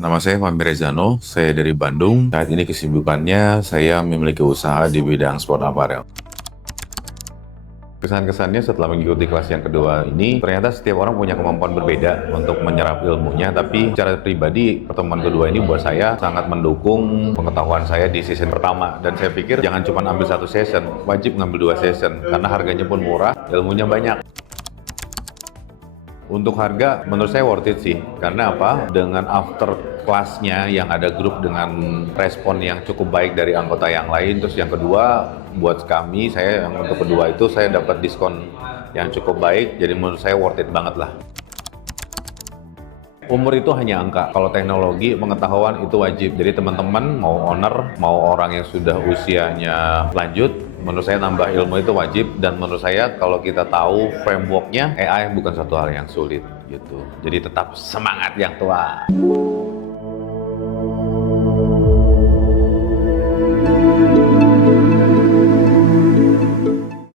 Nama saya Fahmi Rezano, saya dari Bandung. Saat ini kesibukannya saya memiliki usaha di bidang sport apparel. Kesan-kesannya setelah mengikuti kelas yang kedua ini, ternyata setiap orang punya kemampuan berbeda untuk menyerap ilmunya, tapi secara pribadi pertemuan kedua ini buat saya sangat mendukung pengetahuan saya di season pertama. Dan saya pikir jangan cuma ambil satu season, wajib ngambil 2 season, karena harganya pun murah, ilmunya banyak. Untuk harga, menurut saya worth it sih. Karena apa? Dengan after kelasnya yang ada grup dengan respon yang cukup baik dari anggota yang lain. Terus yang kedua, buat kami, saya yang untuk kedua itu saya dapat diskon yang cukup baik. Jadi menurut saya worth it banget lah. Umur itu hanya angka. Kalau teknologi, pengetahuan itu wajib. Jadi teman-teman, mau owner, mau orang yang sudah usianya lanjut, menurut saya nambah ilmu itu wajib. Dan menurut saya kalau kita tahu framework-nya, AI bukan suatu hal yang sulit gitu. Jadi tetap semangat yang tua.